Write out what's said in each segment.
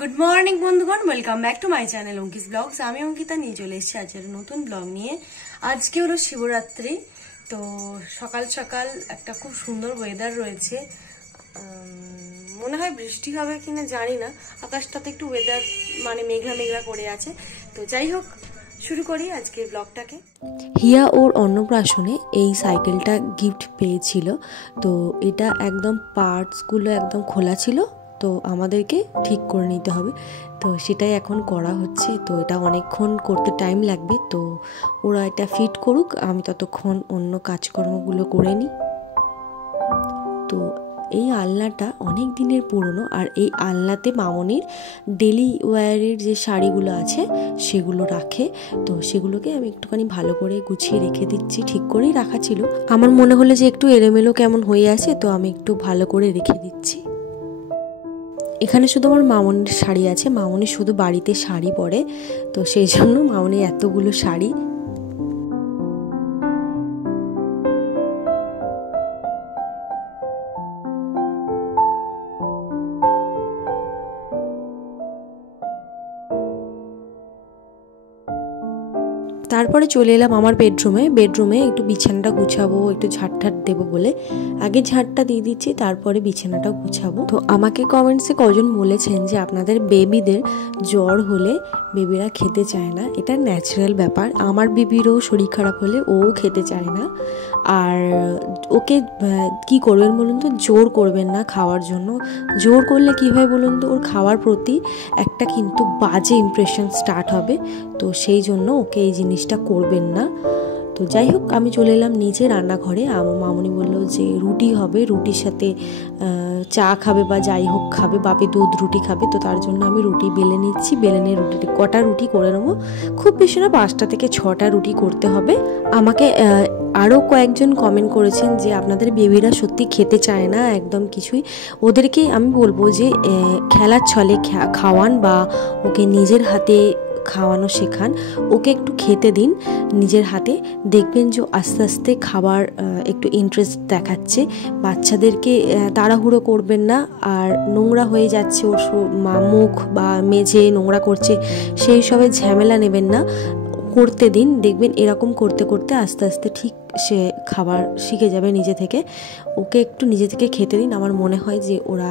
Good morning বন্ধুগণ, welcome back to my channel Ankis blogs. আমি অঙ্কিতা নিয়ে চলে এসেছি আজকের নতুন ব্লগ নিয়ে। আজকে হলো শিবরাত্রি, তো সকাল সকাল একটা খুব সুন্দর ওয়েদার রয়েছে। মনে হয় বৃষ্টি হবে কিনা জানি না, আকাশটাতে একটু ওয়েদার মানে মেঘলা মেঘলা করে আছে। তো যাই হোক, শুরু করি আজকের ব্লগটাকে। হিয়া ওর অন্নপ্রাশনে এই সাইকেলটা গিফট পেয়েছিল। তো এটা একদম পার্টসগুলো একদম খোলা ছিল, তো আমাদেরকে ঠিক করে নিতে হবে। তো সেটাই এখন করা হচ্ছে। তো এটা অনেকক্ষণ করতে টাইম লাগবে, তো ওরা এটা ফিট করুক, আমি ততক্ষণ অন্য কাজকর্মগুলো করে নিই। তো এই আলনাটা অনেক দিনের পুরনো, আর এই আলনাতে মামনির ডেলি ওয়্যারের যে শাড়িগুলো আছে সেগুলো রাখে। তো সেগুলোকে আমি একটুখানি ভালো করে গুছিয়ে রেখে দিচ্ছি। ঠিক করেই রাখা ছিল, আমার মনে হলো যে একটু এলোমেলো কেমন হয়ে আছে, তো আমি একটু ভালো করে রেখে দিচ্ছি। এখানে শুধু আমার মামনির শাড়ি আছে, মামনি শুধু বাড়িতে শাড়ি পরে, তো সেই জন্য মামনির এতগুলো শাড়ি। তারপরে চলে এলাম আমার বেডরুমে একটু বিছানাটা গুছাবো, একটু ঝাড় দেবো বলে আগে ঝাড়টা দিয়ে দিচ্ছি, তারপরে বিছানাটা গুছাবো। তো আমাকে কমেন্টসে কজন বলেছেন যে আপনাদের বেবিদের জ্বর হলে বেবিরা খেতে চায় না। এটা ন্যাচারাল ব্যাপার। আমার বেবিরও শরীর খারাপ হলে ও খেতে চায় না। আর ওকে কি করবেন বলুন তো, জোর করবেন না খাওয়ার জন্য। জোর করলে কী হয় বলুন তো, ওর খাওয়ার প্রতি একটা কিন্তু বাজে ইমপ্রেশন স্টার্ট হবে। তো সেই জন্য ওকে এই জিনিসটা করবেন না। তো যাই হোক, আমি চলে এলাম নিচে রান্নাঘরে। আমার মামনি বললো যে রুটি হবে, রুটির সাথে চা খাবে বা যাই হোক খাবে, বাপি দুধ রুটি খাবে। তো তার জন্য আমি রুটি বেলে নিচ্ছি। বেলে নিয়ে কটা রুটি করে নেবো, খুব বেশি না 5টা থেকে 6টা রুটি করতে হবে। আমাকে আরও কয়েকজন কমেন্ট করেছেন যে আপনাদের বেবিরা সত্যি খেতে চায় না একদম কিছুই। ওদেরকে আমি বলবো যে খেলার ছলে খাওয়ান বা ওকে নিজের হাতে খাওয়ানো শেখান। ওকে একটু খেতে দিন নিজের হাতে, দেখবেন যে আস্তে আস্তে খাবার একটু ইন্টারেস্ট দেখাচ্ছে। বাচ্চাদেরকে তাড়াহুড়ো করবেন না। আর নোংরা হয়ে যাচ্ছে ওর মুখ বা মেঝে নোংরা করছে, সেই সবে ঝামেলা নেবেন না, করতে দিন। দেখবেন এরকম করতে করতে আস্তে আস্তে ঠিক সে খাবার শিখে যাবে নিজে থেকে। ওকে একটু নিজে থেকে খেতে দিন, আমার মনে হয় যে ওরা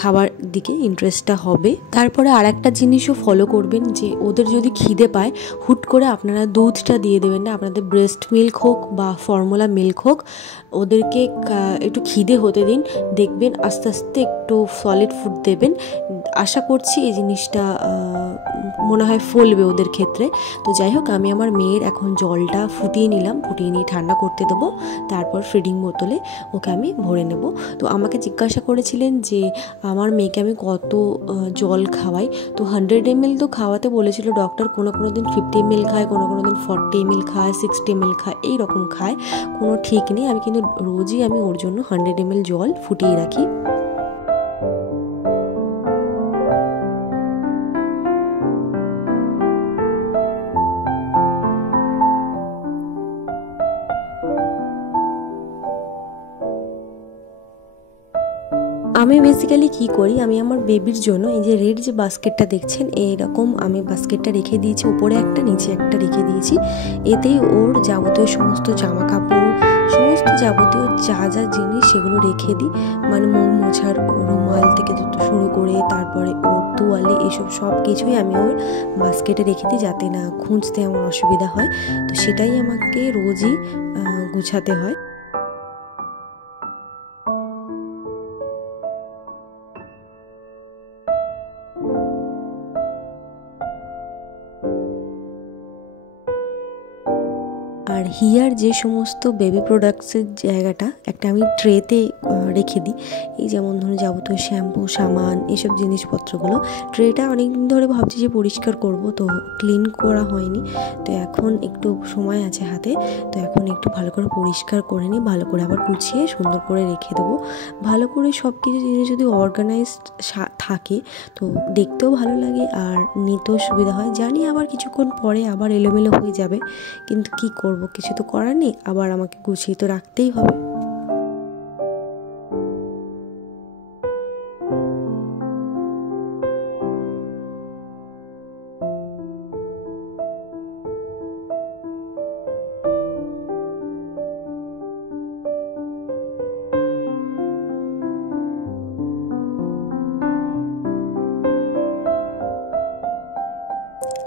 খাবার দিকে ইন্টারেস্টটা হবে। তারপরে আর একটা জিনিসও ফলো করবেন, যে ওদের যদি খিদে পায় হুট করে আপনারা দুধটা দিয়ে দেবেন না। আপনাদের ব্রেস্ট মিল্ক হোক বা ফর্মুলা মিল্ক হোক, ওদেরকে একটু খিদে হতে দিন। দেখবেন আস্তে আস্তে একটু সলিড ফুড দেবেন। আশা করছি এই জিনিসটা মনে হয় ফলবে ওদের ক্ষেত্রে। তো যাই হোক, আমি আমার মেয়ের এখন জলটা ফুটিয়ে নিলাম, ফুটিয়ে নিয়ে ঠান্ডা করতে দেবো। তারপর ফিডিং বোতলে ওকে আমি ভরে নেব। তো আমাকে জিজ্ঞাসা করেছিলেন যে আমার মেয়েকে আমি কত জল খাওয়াই। তো 100 ml তো খাওয়াতে বলেছিল ডক্টর। কোনো দিন 50 ml খায়, কোনো দিন 40 ml খায়, 60 ml খায়, এইরকম খায়, কোনো ঠিক নেই। আমি কিন্তু রোজই আমি ওর জন্য 100 ml জল ফুটিয়ে রাখি। আমি বেসিক্যালি কি করি, আমি আমার বেবির জন্য এই যে রেড যে বাস্কেটটা দেখছেন, এইরকম আমি বাস্কেটটা রেখে দিয়েছি। উপরে একটা নিচে একটা রেখে দিয়েছি। এতেই ওর যাবতীয় সমস্ত জামা কাপড়, সমস্ত যাবতীয় যা যা জিনিস সেগুলো রেখে দিই। মানে মুখ মোছার রুমাল থেকে শুরু করে তারপরে ওর তোয়ালে, এসব সব কিছুই আমি ওর বাস্কেটে রেখে দিই, যাতে না খুঁজতে আমার অসুবিধা হয়। তো সেটাই আমাকে রোজই গুছাতে হয়। আর হিয়ার যে সমস্ত বেবি প্রোডাক্টসের জায়গাটা একটা আমি ট্রেতে রেখে দিই। এই যেমন ধরুন যাবতীয় শ্যাম্পু, সাবান, এসব জিনিসপত্রগুলো। ট্রেটা অনেকদিন ধরে ভাবছি যে পরিষ্কার করব, তো ক্লিন করা হয়নি। তো এখন একটু সময় আছে হাতে, তো এখন একটু ভালো করে পরিষ্কার করে নিই, ভালো করে আবার গুছিয়ে সুন্দর করে রেখে দেবো। ভালো করে সব কিছু জিনিস যদি অর্গানাইজড থাকে তো দেখতেও ভালো লাগে আর নিতেও সুবিধা হয়। জানি আবার কিছুক্ষণ পরে আবার এলোমেলো হয়ে যাবে, কিন্তু কি করব, কিছু তো করার নেই, আবার আমাকে গুছিয়ে তো রাখতেই হবে।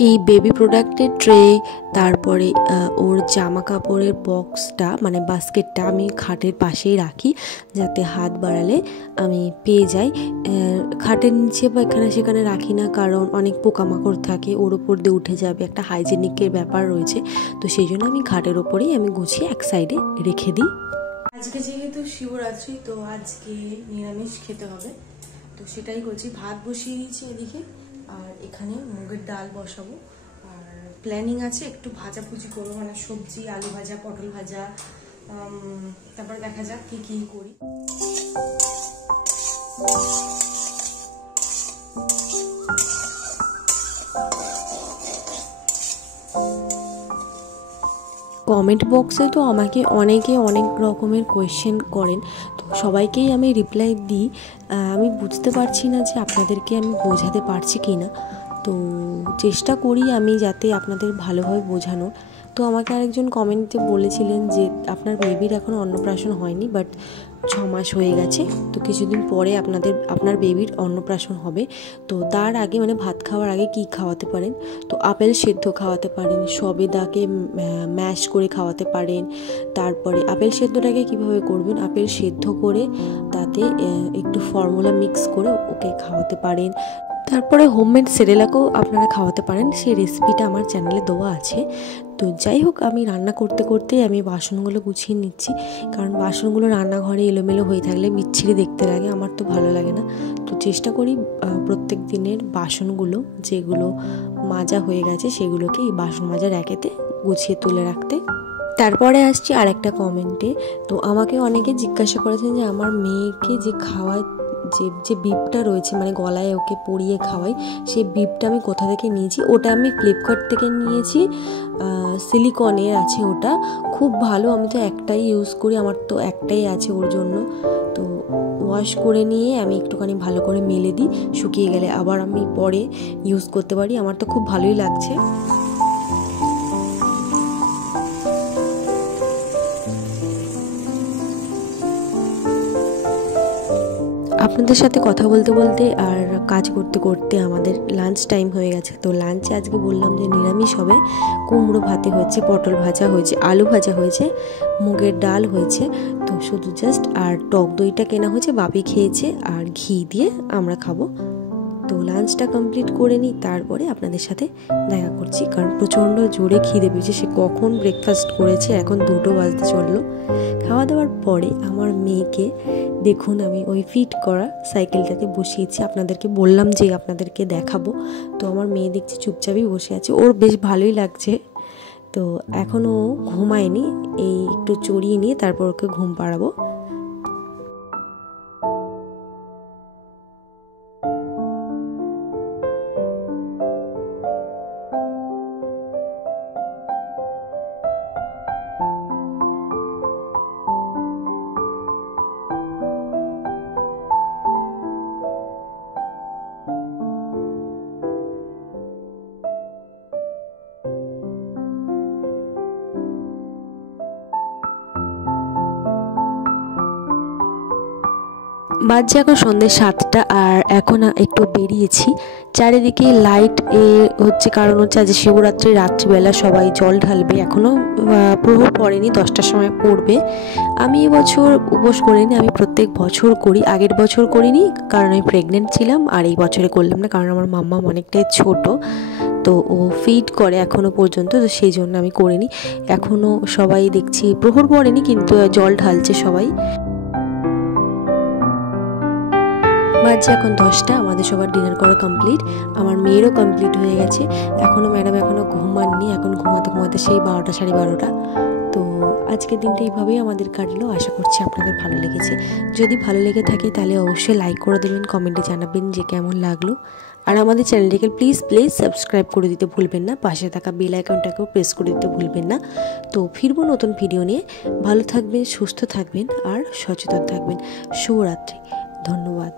এই বেবি প্রোডাক্টের ট্রে, তারপরে ওর জামা কাপড়ের বক্সটা মানে বাস্কেটটা আমি খাটের পাশেই রাখি, যাতে হাত বাড়ালে আমি পেয়ে যাই। খাটের নিচে বা এখানে সেখানে রাখি না, কারণ অনেক পোকামাকড় থাকে, ওর ওপর দিয়ে উঠে যাবে, একটা হাইজেনিকের ব্যাপার রয়েছে। তো সেই জন্য আমি খাটের ওপরেই আমি গুছিয়ে এক সাইডে রেখে দিই। আজকে যেহেতু শিবরাত্রি, তো আজকে নিরামিষ খেতে হবে, তো সেটাই করছি। ভাত বসিয়ে দিয়েছি এদিকে, আর এখানে মুগের ডাল বসাবো। আর প্ল্যানিং আছে একটু ভাজাভুজি করবো, মানে সবজি, আলু ভাজা, পটল ভাজা, তারপরে দেখা যাক কি কি করি। কমেন্ট বক্সে তো আমাকে অনেকে অনেক রকমের কোয়েশ্চেন করেন, তো সবাইকেই আমি রিপ্লাই দিই। আমি বুঝতে পারছি না যে আপনাদেরকে আমি বোঝাতে পারছি কি না, তো চেষ্টা করি আমি যাতে আপনাদের ভালোভাবে বোঝানোর। তো আমাকে আরেকজন কমেন্টে বলেছিলেন যে আপনার বেবির এখনও অন্নপ্রাশন হয়নি, বাট 6 মাস হয়ে গেছে, তো কিছুদিন পরে আপনার বেবির অন্নপ্রাশন হবে। তো তার আগে মানে ভাত খাওয়ার আগে কি খাওয়াতে পারেন? তো আপেল সেদ্ধ খাওয়াতে পারেন, সবেদাকে ম্যাশ করে খাওয়াতে পারেন। তারপরে আপেল সেদ্ধটাকে কিভাবে করবেন? আপেল সেদ্ধ করে তাতে একটু ফর্মুলা মিক্স করে ওকে খাওয়াতে পারেন। তারপরে হোমমেড সেরেলাকও আপনারা খাওয়াতে পারেন, সেই রেসিপিটা আমার চ্যানেলে দেওয়া আছে। তো যাই হোক, আমি রান্না করতে করতেই আমি বাসনগুলো গুছিয়ে নিচ্ছি, কারণ বাসনগুলো রান্নাঘরে এলোমেলো হয়ে থাকলে বিচ্ছিরি দেখতে লাগে, আমার তো ভালো লাগে না। তো চেষ্টা করি প্রত্যেক দিনের বাসনগুলো যেগুলো মাজা হয়ে গেছে সেগুলোকে এই বাসন মাজার র্যাকেতে গুছিয়ে তুলে রাখতে। তারপরে আসছি আর একটা কমেন্টে। তো আমাকে অনেকে জিজ্ঞাসা করেছেন যে আমার মেয়েকে যে খাওয়ায়, যে বিপটা রয়েছে মানে গলায় ওকে পরিয়ে খাওয়াই, সেই বিপটা আমি কোথা থেকে নিয়েছি? ওটা আমি ফ্লিপকার্ট থেকে নিয়েছি, সিলিকনের আছে, ওটা খুব ভালো। আমি তো একটাই ইউজ করি, আমার তো একটাই আছে ওর জন্য। তো ওয়াশ করে নিয়ে আমি একটুখানি ভালো করে মেলে দিই, শুকিয়ে গেলে আবার আমি পরে ইউজ করতে পারি। আমার তো খুব ভালোই লাগছে। আপনাদের সাথে কথা বলতে বলতে আর কাজ করতে করতে আমাদের লাঞ্চ টাইম হয়ে গেছে। তো লাঞ্চে আজকে বললাম যে নিরামিষ হবে, কুমড়ো ভাতে হয়েছে, পটল ভাজা হয়েছে, আলু ভাজা হয়েছে, মুগের ডাল হয়েছে, তো শুধু জাস্ট আর টক দইটা কেনা হয়েছে, বাপি খেয়েছে, আর ঘি দিয়ে আমরা খাবো। তো লাঞ্চটা কমপ্লিট করে নিই, তারপরে আপনাদের সাথে দেখা করছি, কারণ প্রচণ্ড জোরে খিদে পেয়েছে। সে কখন ব্রেকফাস্ট করেছে, এখন 2টো বাজতে চললো। খাওয়া দাওয়ার পরে আমার মেয়েকে দেখুন আমি ওই ফিট করা সাইকেলটাতে বসিয়েছি, আপনাদেরকে বললাম যে আপনাদেরকে দেখাবো। তো আমার মেয়ে দেখছি চুপচাপই বসে আছে, ওর বেশ ভালোই লাগছে। তো এখনও ঘুমায়নি, এই একটু চড়িয়ে নিয়ে তারপর ওকে ঘুম পাড়াবো। বাজছে এখন সন্ধ্যে 7টা, আর এখন একটু বেরিয়েছি। চারিদিকে লাইট হচ্ছে, কারণ হচ্ছে আজ শিবরাত্রি, রাত্রিবেলা সবাই জল ঢালবে। এখনও প্রহর পড়েনি, 10টার সময় পড়বে। আমি এবছর উপোস করিনি, আমি প্রত্যেক বছর করি। আগের বছর করিনি কারণ আমি প্রেগনেন্ট ছিলাম, আর এই বছরে করলাম না কারণ আমার মাম্মা অনেকটাই ছোট, তো ও ফিড করে এখনও পর্যন্ত, তো সেই জন্য আমি করিনি। এখনও সবাই দেখছি প্রহর পড়েনি, কিন্তু জল ঢালছে সবাই। বাজছে এখন 10টা, আমাদের সবার ডিনার করা কমপ্লিট, আমার মেয়েরও কমপ্লিট হয়ে গেছে। এখনও ম্যাডাম এখনও ঘুমাননি, এখন ঘুমাতে ঘুমাতে সেই 12টা, সাড়ে 12টা। তো আজকের দিনটা এইভাবেই আমাদের কাটলো। আশা করছি আপনাদের ভালো লেগেছে। যদি ভালো লেগে থাকে তাহলে অবশ্যই লাইক করে দেবেন, কমেন্টে জানাবেন যে কেমন লাগলো। আর আমাদের চ্যানেলটিকে প্লিজ সাবস্ক্রাইব করে দিতে ভুলবেন না, পাশে থাকা বেল আইকনটাকেও প্রেস করে দিতে ভুলবেন না। তো ফিরবো নতুন ভিডিও নিয়ে। ভালো থাকবেন, সুস্থ থাকবেন আর সচেতন থাকবেন। শুভরাত্রি, ধন্যবাদ।